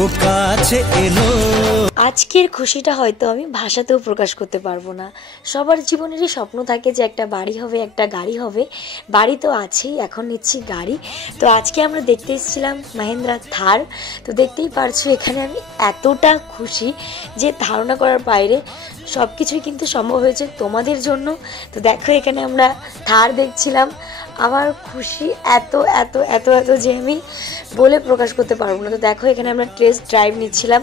ও কাছে এলো। আজকের খুশিটা হয়তো আমি ভাষাতেও প্রকাশ করতে পারবো না। সবার জীবনেরই স্বপ্ন থাকে যে একটা বাড়ি হবে, একটা গাড়ি হবে। বাড়ি তো আছেই, এখন নিচ্ছি গাড়ি। তো আজকে আমরা দেখতে এসেছিলাম মাহিন্দ্রা থার। তো দেখতেই পারছো এখানে আমি এতটা খুশি যে ধারণা করার বাইরে। সব কিছুই কিন্তু সম্ভব হয়েছে তোমাদের জন্য। তো দেখো এখানে আমরা থার দেখছিলাম। আমার খুশি এত এত এত এত যে আমি বলে প্রকাশ করতে পারবো না। তো দেখো এখানে আমরা টেস্ট ড্রাইভ নিচ্ছিলাম,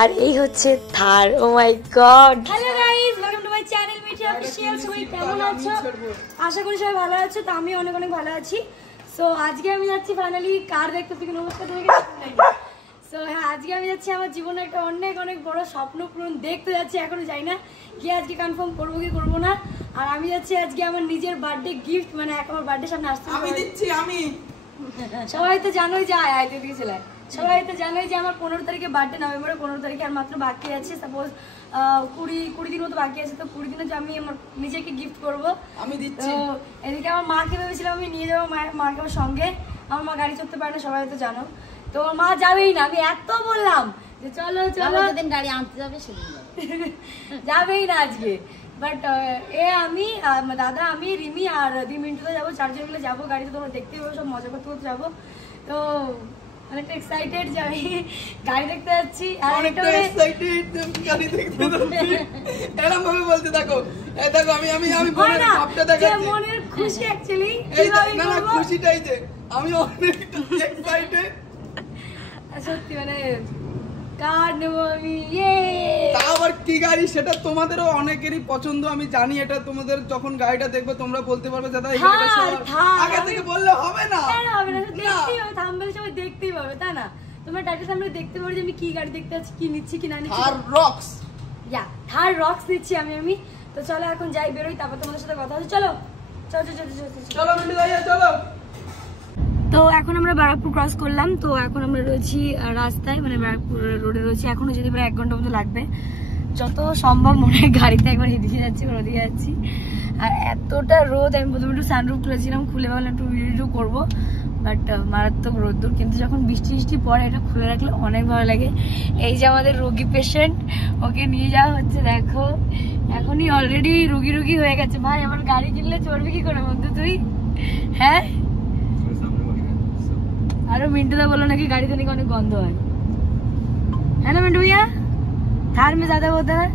আর এই হচ্ছে Thar. Oh my god. Hello guys, welcome to my channel Mithi official. সবাই কেমন আছো? আশা করি সবাই ভালো আছো। তো আমি অনেক অনেক ভালো আছি। সো আজকে আমি যাচ্ছি ফাইনালি কার দেখতে। থেকে নমস্কার তোমাকে। সো হ্যাঁ, আজকে আমি যাচ্ছি আমার জীবনে একটা অনেক অনেক বড় স্বপ্ন পূরণ দেখতে যাচ্ছি। এখনো যাই না কি আজকে কনফার্ম করবো কি করবো না। আর আমি যাচ্ছি আজকে আমার নিজের বার্থডে গিফট, মানে আমার বার্থডে সামনে আসছে। আমি দিচ্ছি। আমি সবাই তো জানোই যে আইতে দিয়েছিল, সবাই তো জানোই যে আমার 15 তারিখে বার্থডে, নভেম্বরের 15 তারিখে। আর মাত্র বাকি আছে সাপোজ 20 দিন মতো বাকি আছে। তো 20 দিনে যে আমি আমার নিজেকে গিফট করবো আমি দিচ্ছি। তো এদিকে আমার মাকে ভেবেছিলাম আমি নিয়ে যাবো, মাকে আমার সঙ্গে। আমার মা গাড়ি চড়তে পারে না, সবাই তো জানো। তো মা যাবেই না, আমি এত বললাম যে চলো চলো, যেদিন গাড়ি আনতে যাবে সেদিন যাবেই না আজকে। বাট আমি দাদা, আমি রিমি আর মিন্টুতে যাবো, চারজন মিলে যাবো গাড়িতে। তোমরা দেখতেই পাবো, সব মজা করতে করতে যাবো। তো অনেকটা এক্সাইটেড যে আমি গাড়ি দেখতে যাচ্ছি। আর অনেকটা এক্সাইটেড গাড়ি দেখতে যাচ্ছি। এরকম ভাবে বলতে থাকো। এই দেখো আমি আমি আমি মনের ভাবটা দেখাচ্ছি। মনের খুশি অ্যাকচুয়ালি না না, খুশিটাই যে আমি অনেকটা এক্সাইটেড। সত্যি মানে কার নেবো আমি। ইয়ে তা আবার কি গাড়ি সেটা তোমাদেরও অনেকেরই পছন্দ। আমি জানি এটা তোমাদের যখন গাড়িটা দেখবে তোমরা বলতে পারবে দাদা এই গাড়িটা আগে থেকে বললে হবে না। কেন হবে না? দেখতেই হবে, থাম্বনেলে সবাই দেখতেই পাবে, তাই না? তোমরা টাইটেল সামনে দেখতে পারো যে আমি কি গাড়ি দেখতে যাচ্ছি, কি নিচ্ছি কি না নিচ্ছি। থার রক্স, থার রক্স নিচ্ছি আমি। তো চলো এখন যাই, বেরোই, তারপর তোমাদের সাথে কথা হচ্ছে। চলো চলো চলো চলো মিন্টু ভাইয়া চলো। তো এখন আমরা ব্যারাকপুর ক্রস করলাম। তো এখন আমরা রয়েছি রাস্তায়, মানে ব্যারাকপুর রোডে রয়েছি। এখনো যদি প্রায় 1 ঘন্টা মতো লাগবে। যত সম্ভব মনে হয় গাড়িতে একবার এদিকে যাচ্ছি ওদিকে যাচ্ছি। আর এতটা রোদ, আমি প্রথমে একটু সানরুফ খুলেছিলাম, খুলে ভাবলাম একটু ভিডিও করবো। বাট মারাত্মক রোদ্দুর। কিন্তু যখন বৃষ্টি পড়ে এটা খুলে রাখলে অনেক ভালো লাগে। এই যে আমাদের রোগী পেশেন্ট, ওকে নিয়ে যাওয়া হচ্ছে। দেখো এখনই অলরেডি রুগী হয়ে গেছে। ভাই আমার গাড়ি কিনলে চড়বি কি করে বন্ধু তুই? হ্যাঁ, আরো মিন্টুদা বললো নাকি গাড়িতে নাকি অনেক গন্ধ হয়। है ना मिंटू भैया? थार में ज्यादा होता है।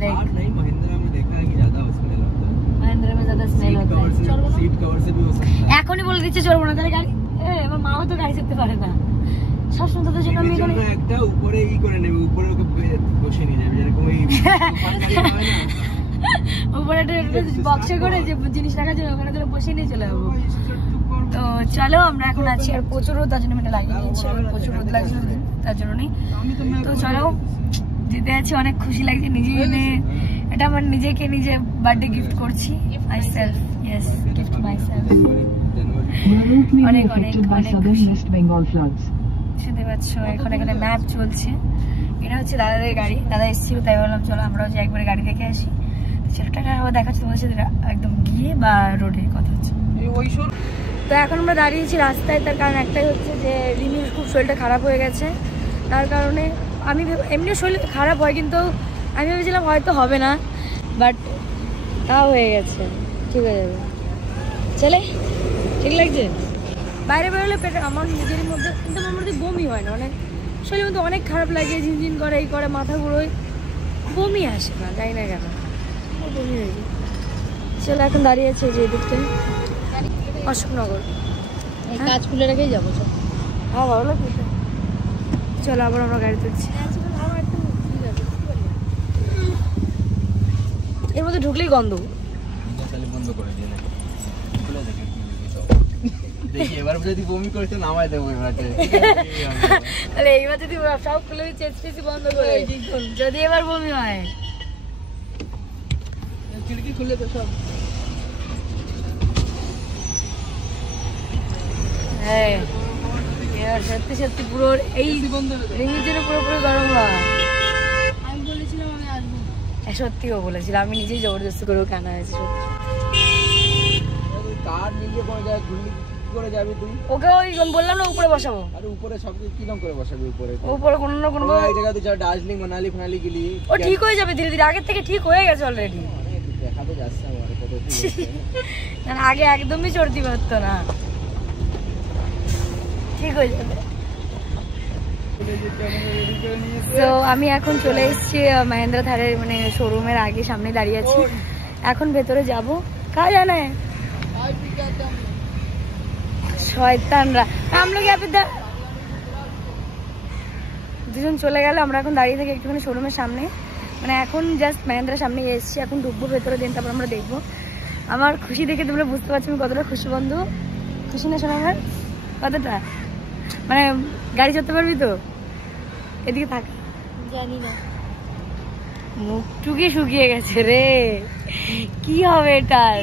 देख नहीं, महिंद्रा में देखा है कि ज्यादा स्मेल होता है। महिंद्रा में ज्यादा स्मेल होता है। सीट कवर से भी हो सकता है। এখনই বলে দিচ্ছে চড়বো না। তাহলে গাড়ি আমার মাও তো গাড়ি চালাতে পারে না। সব শুনতে তো জন্য আমি এখানে একটা উপরে ই করে নেবে, উপরে ওকে বসে নিয়ে যাবে, যেরকম এই উপরে একটা বক্সে করে যে জিনিস রাখার জন্য ওখানে ধরে বসে নিয়ে চলে যাবো। তো চলো আমরা এখন আছি। আর প্রচুর রোদ, তার জন্য এটা লাগিয়ে নিয়েছি। প্রচুর রোদ লাগছে তার জন্য নেই। তো চলো যেতে আছি, অনেক খুশি লাগছে। নিজে এটা আমার নিজেকে নিজে বার্থডে গিফট করছি। My self, yes, gift my self. অনেক অনেক অনেক খুশি। শুনতে পাচ্ছ এখন এখানে ম্যাপ চলছে। এটা হচ্ছে দাদাদের গাড়ি। দাদা এসেছিল, তাই বললাম চলো আমরাও যে একবারে গাড়ি দেখে আসি। সেটা আবার দেখাচ্ছি তোমাদের সাথে একদম গিয়ে বা রোডে কথা হচ্ছে। তো এখন আমরা দাঁড়িয়েছি রাস্তায়। তার কারণ একটাই হচ্ছে যে রিমির খুব শরীরটা খারাপ হয়ে গেছে। তার কারণে আমি এমনিও শরীর খারাপ হয়, কিন্তু আমি ভেবেছিলাম হয়তো হবে না, বাট তাও হয়ে গেছে। ঠিক হয়ে যাবে। চলে, ঠিক লাগছে। বাইরে বেরোলে পেটে আমার নিজের মধ্যে, কিন্তু আমার মধ্যে বমি হয় না। অনেক শরীরের মধ্যে অনেক খারাপ লাগে, ঝিনঝিন করে, এই করে, মাথা ঘুরোয়, বমি আসে না, জানি না কেন বমি হয়ে যায়। চলো এখন দাঁড়িয়ে আছে যে দিকটায় অশোকনগর। এই কাজ খুলে রেখেই যাবো। হ্যাঁ ভালো লাগবে। চলো আবার আমরা গাড়ি তুলছি। এর মধ্যে ঢুকলেই গন্ধ। বন্ধ করে দিয়ে দেখি এবার যদি বমি করতে নামাই দেবো এবারে। তাহলে এইবার যদি সব খুলে চেঁচি বন্ধ করে, যদি এবার বমি হয় খিড়কি খুলে তো সব। হ্যাঁ এবার সত্যি সত্যি পুরো এই রিমির জন্য পুরোপুরি গরম হয়। আমি বলেছিলাম আমি আসবো। সত্যিও বলেছিলাম, আমি নিজেই জবরদস্তি করেও কেনা হয়েছে। সত্যি কার নিজে পড়ে যায় ঘুরলি করে যাবি তুই? ওকে ওই বললাম না উপরে বসাবো। আরে উপরে সব কিরকম করে বসাবি উপরে? উপরে কোনো না কোনো এই জায়গা তুই যা দার্জিলিং মানালি ফানালি গেলি ও ঠিক হয়ে যাবে ধীরে ধীরে, আগের থেকে ঠিক হয়ে গেছে অলরেডি। দেখা তো যাচ্ছে আমার কত না আগে একদমই চড়তে পারতো না, ঠিক হয়ে যাবে। তো আমি এখন চলে এসেছি মহেন্দ্রা থারের মানে শোরুমের আগে, সামনে দাঁড়িয়ে আছি। এখন ভেতরে যাব, কাজ জানে শয়তানরা। আমলোক দুজন চলে গেল, আমরা এখন দাঁড়িয়ে থাকি একটুখানি শোরুমের সামনে। মানে এখন জাস্ট মহেন্দ্রার সামনে এসেছি, এখন ঢুকবো ভেতরে, দিন তারপর আমরা দেখবো। আমার খুশি দেখে তোমরা বুঝতে পারছো আমি কতটা খুশি বন্ধু। খুশি না শোনা আমার কতটা, মানে গাড়ি চড়তে পারবি তো? এদিকে থাক, জানি না, মুখ টুকিয়ে শুকিয়ে গেছে রে, কি হবে এটার।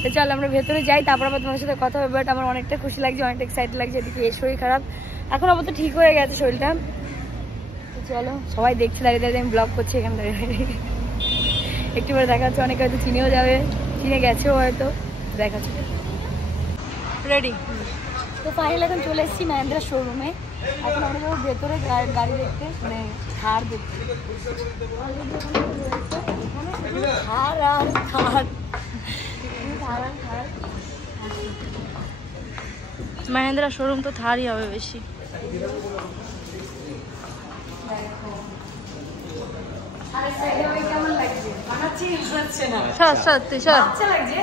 তো চল আমরা ভেতরে যাই, তারপর আবার তোমার সাথে কথা হবে। বাট আমার অনেকটা খুশি লাগছে, অনেকটা এক্সাইটেড লাগছে। এদিকে এর শরীর খারাপ, এখন আবার তো ঠিক হয়ে গেছে শরীরটা। তো চলো, সবাই দেখছে দাঁড়িয়ে দাঁড়িয়ে আমি ব্লগ করছি এখানে দাঁড়িয়ে দাঁড়িয়ে। একটু পরে দেখা যাচ্ছে, অনেকে হয়তো চিনেও যাবে, চিনে গেছেও হয়তো, দেখা যাচ্ছে। রেডি তো ফাইনাল এখন চলে এসেছি মহেন্দ্রা শোরুমে। এখন আমরা যাবো ভেতরে গাড়ি দেখতে, মানে থার দেখতে। থার আর থার, মহেন্দ্রা শোরুম তো থারই হবে বেশি। কেমন লাগছে? মানাচ্ছি হচ্ছে না, সত্যি সত্যি अच्छा লাগছে।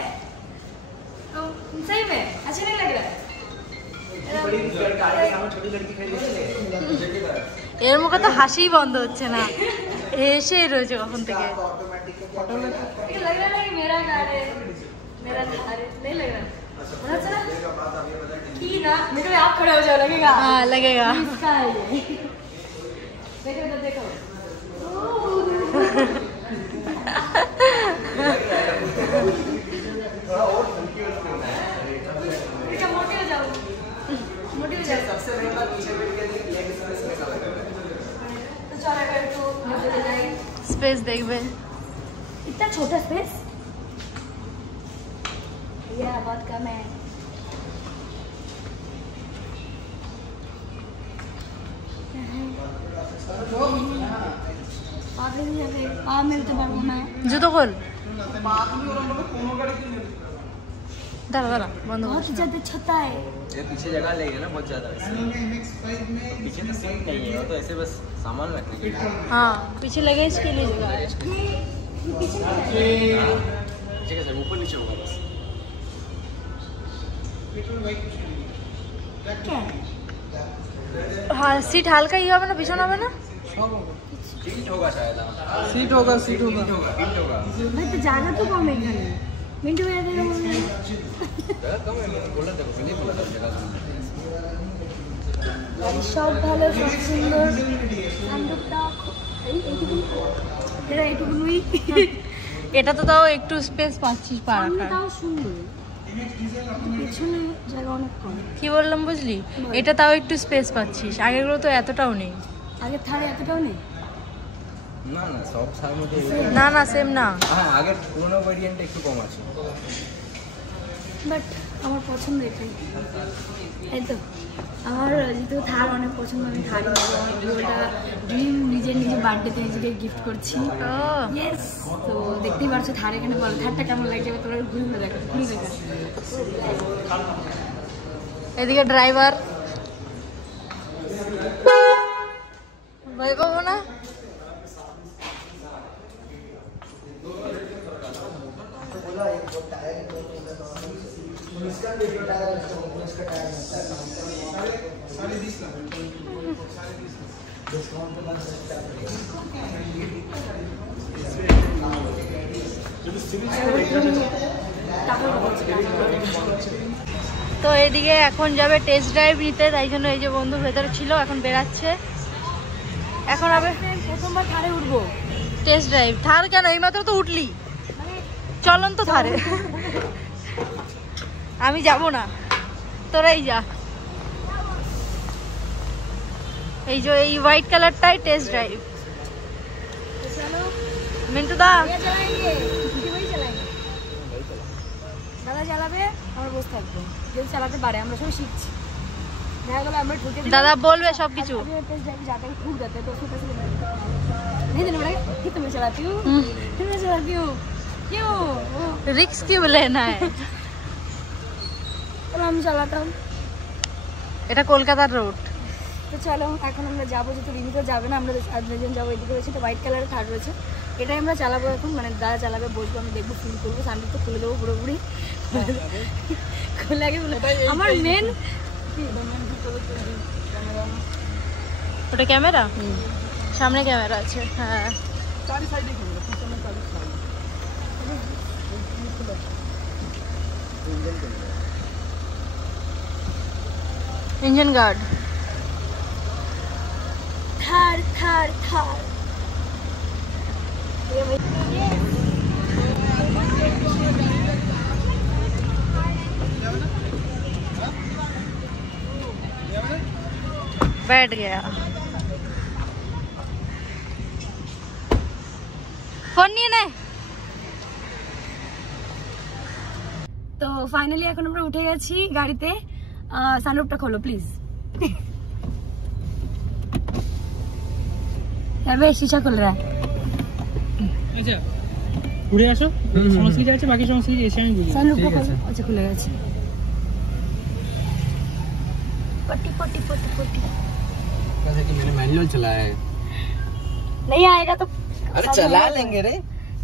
तो सही में अच्छा नहीं लग रहा है? এর মুখে তো হাসিই বন্ধ হচ্ছে না, হেসেই রয়েছে কখন থেকে। ये लग रहा है कि मेरा कार है, मेरा कार है, नहीं लग रहा? अच्छा ना? ठीक ना, मेरे को आप खड़े हो जाओ, लगेगा? हाँ लगेगा। इसका है ये। देखो तो देखो। मोटे हो जाओ, मोटे हो जाओ। सबसे पहले पीछे बैठ के लेग स्पेस निकाल कर। तो चल अगर तो भीतर जाए, स्पेस देखबे, इतना छोटा स्पेस ये बहुत कम है। मिलते पारबो ना, জুতো খোল। दादा दादा बंद कर। बहुत ज्यादा छोटा है। ये पीछे जगह लेगा ना बहुत ज्यादा, पीछे तो सीट नहीं है, वो तो ऐसे बस सामान रखने के लिए। हाँ पीछे लगे इसके लिए जगह है। ये पीछे ठीक है सर, ऊपर नीचे होगा बस। क्या हाँ सीट हल्का ही হবে না, পিছন হবে না। सीट होगा शायद, सीट होगा, सीट होगा, सीट होगा। भाई तो जाना तो कम है खाने मिनटू भैया देगा बोल रहे जगह कम है, मैंने बोला था, नहीं बोला था जगह कम है। সব ভালো, সব সুন্দর। সামনেটা এইটুকু, এটা এইটুকুই। এটা তো তাও একটু স্পেস পাচ্ছিস পা রাখার। সামনেটাও সুন্দর, পিছনে জায়গা অনেক কম। কি বললাম বুঝলি, এটা তাও একটু স্পেস পাচ্ছিস, আগেগুলো তো এতটাও নেই। আগে থারে এতটাও নেই। না না সব সার মধ্যে না না সেম না। হ্যাঁ আগের পুরোনো ভেরিয়েন্ট একটু কম আছে, বাট আমার পছন্দ এটাই। এই তো আমার যেহেতু থার অনেক পছন্দ, আমি থারই নেবো। আমার পুরোটা ড্রিম, নিজের বার্থডেতে নিজেকে গিফট করছি। ইয়েস, তো দেখতেই পারছো থার এখানে। বলো থারটা কেমন লাগছে, তোমরা ঘুরে ঘুরে দেখো, ঘুরে দেখো। এদিকে ড্রাইভার ভয় পাবো না। তো এদিকে এখন যাবে টেস্ট ড্রাইভ নিতে, তাই জন্য এই যে বন্ধু ভেতরে ছিল, এখন বেরাচ্ছে। এখন হবে প্রথমবার থারে উঠবো, টেস্ট ড্রাইভ। থার কেন, এইমাত্র তো উঠলি, চলন তো থারে। আমি যাব না, তোরাই যা। এই যে এই হোয়াইট কালারটাই টেস্ট ড্রাইভ। মিন্টু দা দাদা চালাবে, আমরা বসে থাকবো। যদি চালাতে পারে, আমরা সবাই শিখছি। দেখা গেলো আমরা ঢুকে দাদা বলবে সবকিছু। जाते हैं खूब जाते हैं तो उसको कैसे नहीं देने पड़ेगा कि तुम्हें चलाती हूँ क्यों रिक्स क्यों लेना है? तो हम চালাতাম। এটা কলকাতার রোড। তো চলো এখন আমরা যাবো, যেহেতু রিমি তো যাবে না, আমরা আর দুজন যাবো। এদিকে রয়েছে তো হোয়াইট কালারের কার রয়েছে, এটাই আমরা চালাবো এখন। মানে দাদা চালাবে, বসবো, আমি দেখবো, ফিল করবো। সামনে তো খুলে দেবো পুরোপুরি, খুলে আগে আমার মেন ওটা ক্যামেরা, সামনে ক্যামেরা আছে। হ্যাঁ চারি সাইডে ক্যামেরা, পিছনে চারি side. Engine guard. Thar Thar Thar. बैठ गया। फोन নিয়ে নে। তো ফাইনালি এখন আমরা উঠে গেছি গাড়িতে। সানরুফটা খোলো প্লিজ। তবে শিশা খুলে রাখ। আচ্ছা ঘুরে আসো, সংস্কৃতি আছে, বাকি সংস্কৃতি এসে আমি বুঝি। সানরুফটা খোলো। আচ্ছা খুলে গেছে। पट्टी पट्टी पट्टी पट्टी। जैसे कि मैंने मैनुअल चलाया है। नहीं आएगा तो अरे चला लेंगे रे।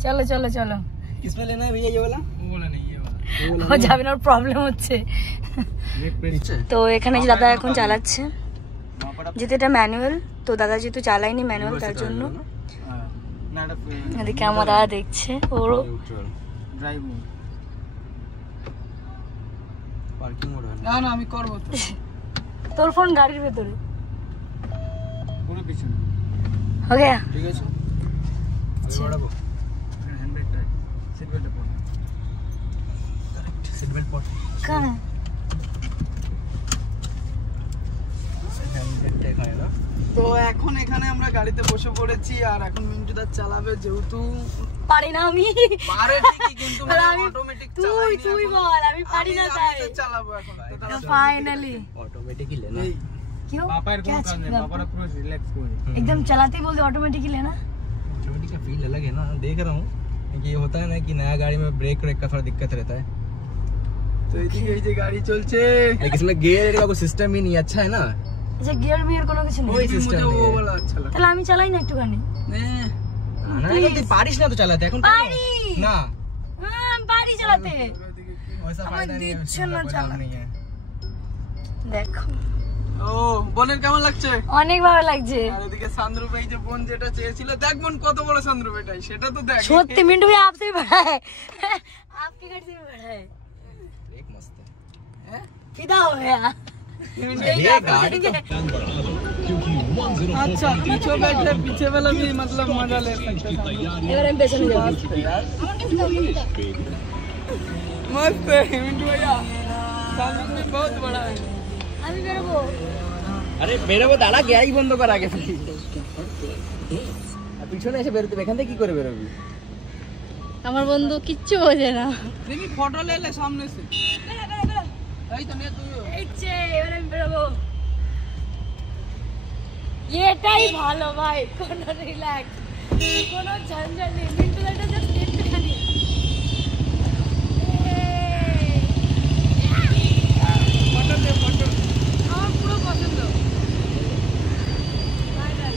चलो चलो चलो। किसमें लेना है भैया? ये वाला? ও বলা নেই এ বলা। ও যাবে না, ওর প্রবলেম হচ্ছে। তো এখানে যে দাদা এখন চালাচ্ছে, যেহেতু এটা ম্যানুয়াল, তো দাদা যেহেতু চালায়নি ম্যানুয়াল, তার জন্য এদিকে আমার দাদা দেখছে। ওরও ड्राइव मोड, पार्किंग मोड है না না আমি করবো তো। তোর ফোন গাড়ির ভেতরে পুরো পিছনে। हो गया। ठीक है। अच्छा। बड़ा वो hand brake tight, seat belt पर। करेक्ट, सीट बेल्ट पर। कहाँ है? हैंड ब्रेक দেখায়না। তো এখন এখানে আমরা গাড়িতে বসে পড়েছি, আর এখন মিন্টুদা চালাবে। যেহেতু পারি না আমি। পারে ঠিকই, কিন্তু আর আমি অটোমেটিক তুই চালাই। তুই বল, আমি পারি না তাই। চালাবো এখন। তো ফাইনালি ऑटोमेटिक ही लेना। क्यों পাপার क्या কোন কাজ নেই, चाहिए পাপারা পুরো রিল্যাক্স করে। एकदम चलाते ही बोलते ऑटोमेटिक ही लेना। ऑटोमेटिक का फील अलग है ना, देख रहा हूँ कि ये होता है ना कि नया गाड़ी में ब्रेक ब्रेक का थोड़ा दिक्कत रहता है। তো এইদিকে এই যে গাড়ি চলছে, लेकिन इसमें गियर का कोई सिस्टम ही नहीं अच्छा है ना। যে গিয়ার মিয়ার কোনো কিছু নেই। कोई मुझे सिस्टम वो नहीं वाला अच्छा लगा। তাহলে আমি চালাই না একটুখানি। है ना। तो बारिश ना तो चलाते এখন পারি ना, আমি পারি চালাতে। वैसा फायदा नहीं है, दिच्छे उसमें ना कोई चला। लाभ नहीं है। দেখো ও বোনের কেমন লাগছে? অনেক ভালো লাগছে। আর এদিকে সানরূপ, এই যে বোন যেটা চেয়েছিল, দেখ বোন কত বড় সানরূপ, এটাই সেটা তো দেখ। সত্যি মিন্টু ভাই आपसे भी बड़ा है, आपकी गाड़ी से भी बड़ा है। एक मस्त है। फिदा हो गया। ये गाड़ी तो अच्छा पीछे बैठे, पीछे वाला भी मतलब मजा ले सकते हैं। এবার আমি পেছনে যাব। मस्त है मिंटू भैया, सानरूफ भी बहुत बड़ा है। আমি বেরোবো। अरे मेरे को दादा गाड़ी बंद करा के পিছনে এসে বেরোতে, এখান থেকে কি করে বেরোবি? আমার বন্ধু কিচ্ছু বোঝে না। रिमी फोटो ले ले सामने से। এই তো নে তুই। এই যে এবার আমি বেরোবো। এটাই ভালো ভাই, কোনো রিল্যাক্স, কোনো ঝঞ্ঝাট নেই। মিন্টু দাটা জাস্ট একটুখানি फोटो दे फोटो। আমার পুরো পছন্দ। ফাইনাল।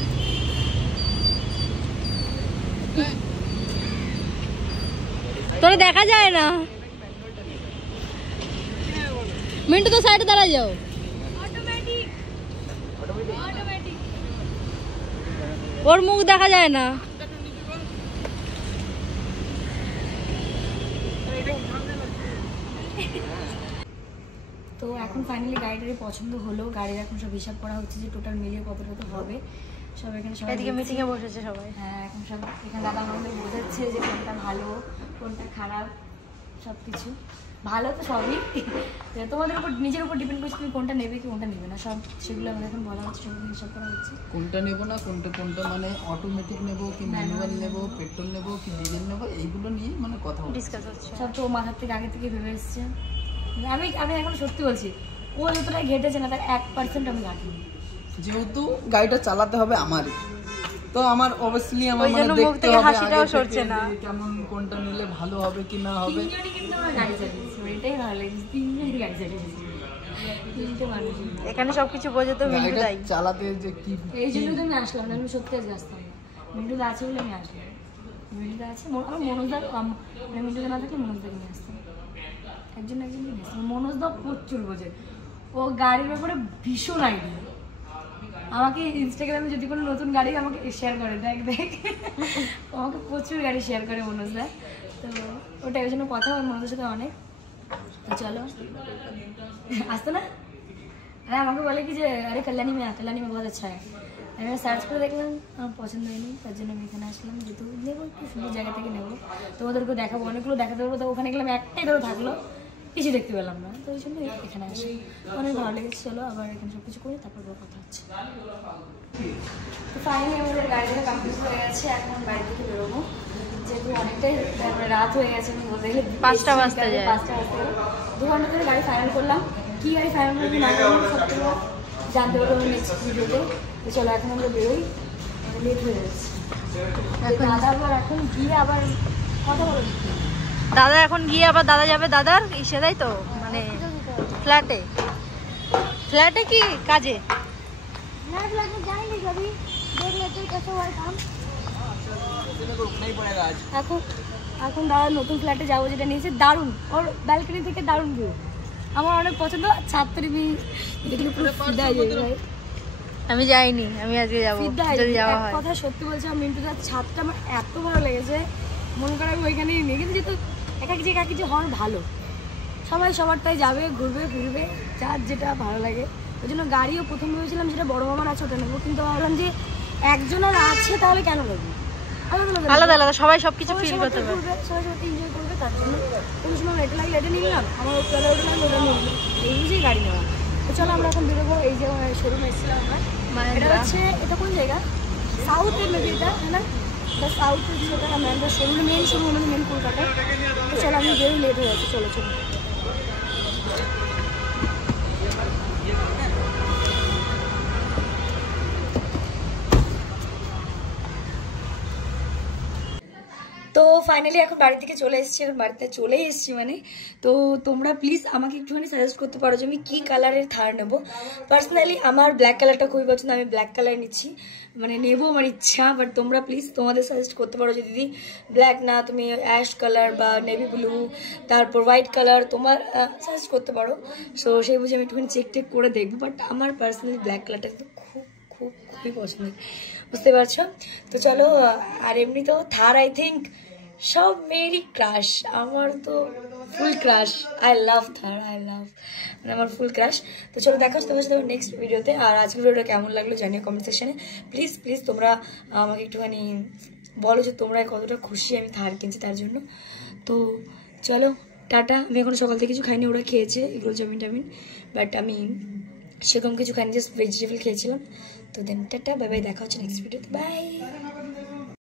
তোরে দেখা যায় না। মিন্টু তো সাইডে দাঁড়া যাও। Automatic automatic. ওর মুখ দেখা যায় না। তো এখন ফাইনালি গাড়িটার পছন্দ হলো। গাড়ির এখন সব হিসাব করা হচ্ছে যে টোটাল মিলিয়ে কতটা তো হবে। সব এখানে সবাই এদিকে মিটিং এ বসেছে সবাই। হ্যাঁ এখন সব এখানে দাদা আমাদের বোঝাচ্ছে যে কোনটা ভালো কোনটা খারাপ, সব কিছু ভালো তো সবই। তোমাদের উপর নিজের উপর ডিপেন্ড করছে তুমি কোনটা নেবে কি কোনটা নেবে না, সব সেগুলো আমাদের এখন বলা হচ্ছে, সব হিসাব করা হচ্ছে। কোনটা নেব না কোনটা কোনটা মানে অটোমেটিক নেব কি ম্যানুয়াল নেব, পেট্রোল নেব কি ডিজেল নেব, এইগুলো নিয়ে মানে কথা হচ্ছে। ডিসকাস হচ্ছে। সব তো মাথার থেকে আগে থেকে ভেবে এসছে। আমি এখন সত্যি বলছি, ও যতটা ঘেটেছে না তার 1% আমি ঘাটিনি। যেহেতু গাড়িটা চালাতে হবে আমারই, তো আমার অবভিয়াসলি আমার ওই জন্য মুখ থেকে হাসিটাও সরছে না। কেমন কোনটা নিলে ভালো হবে কি না হবে। তিনজনই কিন্তু আমরা গাড়ি চালিয়েছি, এটাই ভালো লেগেছে, তিনজনই গাড়ি চালিয়েছি, তিনটে মানুষ। এখানে সবকিছু বোঝে তো মিন্টু গাড়িটা দাই। চালাতে যে কি এই জন্য তো আমি আসলাম না, আমি সত্যি আজকে আসতাম না। মিন্টুদা আছে বলে আমি আসলাম, মিন্টুদা আছে, আমার মনোজদা মানে মিন্টুদা না থাকলে মনোজদাকে নিয়ে আসতাম, একজনকে নিয়ে আসতাম। মনোজদা প্রচুর বোঝে, ও গাড়ির ব্যাপারে ভীষণ আইডিয়া। আমাকে ইনস্টাগ্রামে যদি কোনো নতুন গাড়ি আমাকে শেয়ার করে, দেখ আমাকে প্রচুর গাড়ি শেয়ার করে মনোজদা, তো ওটা ওই জন্য কথা হয় মনোজের সাথে অনেক। তো চলো আসতো না, আরে আমাকে বলে কি যে আরে কল্যাণী মেয়ে বহুত আচ্ছা হয়। আমি সার্চ করে দেখলাম, আমার পছন্দ হয়নি, তার জন্য আমি এখানে আসলাম, যেহেতু নেবো একটু সুন্দর জায়গা থেকে নেবো, তোমাদেরকেও দেখাবো, অনেকগুলো দেখাতে পারবো। তো ওখানে গেলাম একটাই ধরে থাকলো, কিছু দেখতে পেলাম না, তো ওই জন্য এখানে আসি, অনেক ভালো লেগেছে। চলো আবার এখানে সব কিছু করে তারপর কথা হচ্ছে। তো ফাইনালি আমাদের গাড়ি থেকে কমপ্লিট হয়ে গেছে, এখন বাড়ি থেকে বেরোবো, যেহেতু অনেকটাই রাত হয়ে গেছে, আমি বলতে গেলে 5টা বাজতে যায়, 5টা বাজতে গেলে 2 ঘন্টা ধরে গাড়ি ফাইনাল করলাম। কি গাড়ি ফাইনাল করবি না করবো সবগুলো জানতে পারবো নেক্সট ভিডিওতে। তো চলো এখন আমরা বেরোই, লেট হয়ে যাচ্ছে। দাদা আবার এখন গিয়ে আবার কথা বলো, দাদা এখন গিয়ে আবার দাদা যাবে দাদার ইসে, তাই তো, মানে ফ্ল্যাটে। ফ্ল্যাটে কি কাজে? যাইনি কবি, দেখ লেতে कैसे हुआ काम। এখন দাদা নতুন ফ্ল্যাটে যাবো, যেটা নিয়েছে দারুণ, ওর ব্যালকনি থেকে দারুণ ভিউ, আমার অনেক পছন্দ। ছাত্রী দেখলে পুরো ফিদা হয়ে যাবে। আমি যাইনি, আমি আজকে যাবো যদি যাওয়া হয়। কথা সত্যি বলছি, আমার মিন্টুদার ছাদটা আমার এত ভালো লেগেছে, মনে করে আমি ওইখানেই নিয়ে, কিন্তু যেহেতু একাকি যে হওয়ার ভালো, সবাই সবারটাই যাবে, ঘুরবে ফিরবে, যার যেটা ভালো লাগে। ওই জন্য গাড়িও প্রথম ভেবেছিলাম যেটা বড় মামার আছে ওটা নেবো, কিন্তু ভাবলাম যে একজনের আছে তাহলে কেন নেবো, আলাদা আলাদা সবাই সবকিছু ফিল করতে পারবে, সবাই সবাই এনজয় করবে, তার জন্য কোনো সময় এটা লাগলে এটা নিয়ে নিলাম, আমার ওটা লাগলে ওটা নিয়ে নিলাম, এই বুঝেই গাড়ি নেওয়া। তো চলো আমরা এখন বেরোবো। এই যে শোরুম এসেছিলাম আমরা, এটা হচ্ছে, এটা কোন জায়গা, সাউথের মেবি এটা, হ্যাঁ না, সাউথ হচ্ছে এটা আমরা শোরুম, মেন শোরুম আমাদের মেন কলকাতা। তো চলো আমি বেরোই, লেট হয়ে যাচ্ছে, চলো। তো ফাইনালি এখন বাড়ি থেকে চলে এসেছি, এখন বাড়িতে চলেই এসেছি মানে। তো তোমরা প্লিজ আমাকে একটুখানি সাজেস্ট করতে পারো যে আমি কী কালারের থার নেবো। পার্সোনালি আমার ব্ল্যাক কালারটা খুবই পছন্দ, আমি ব্ল্যাক কালার নিচ্ছি, মানে নেবো আমার ইচ্ছা। বাট তোমরা প্লিজ তোমাদের সাজেস্ট করতে পারো যে দিদি ব্ল্যাক না, তুমি অ্যাশ কালার বা নেভি ব্লু, তারপর হোয়াইট কালার, তোমার সাজেস্ট করতে পারো। সো সেই বুঝে আমি একটুখানি চেক করে দেখবো। বাট আমার পার্সোনালি ব্ল্যাক কালারটা কিন্তু খুবই পছন্দের, বুঝতে পারছো। তো চলো, আর এমনিতেও থার আই থিঙ্ক সব মেয়েরই ক্রাশ, আমার তো ফুল ক্রাশ, আই লাভ থার, মানে আমার ফুল ক্রাশ। তো চলো দেখা হচ্ছে তোমার সাথে নেক্সট ভিডিওতে। আর আজকের ভিডিওটা কেমন লাগলো জানিও কমেন্ট সেকশনে, প্লিজ তোমরা আমাকে একটুখানি বলো যে তোমরা কতটা খুশি আমি থার কিনছি তার জন্য। তো চলো টাটা। আমি এখন সকাল থেকে কিছু খাইনি, ওরা খেয়েছে এগুলো চাউমিন টামিন, বাট আমি সেরকম কিছু খাইনি, জাস্ট ভেজিটেবল খেয়েছিলাম। তো দেন টাটা, বাই বাই, দেখা হচ্ছে নেক্সট ভিডিওতে, বাই।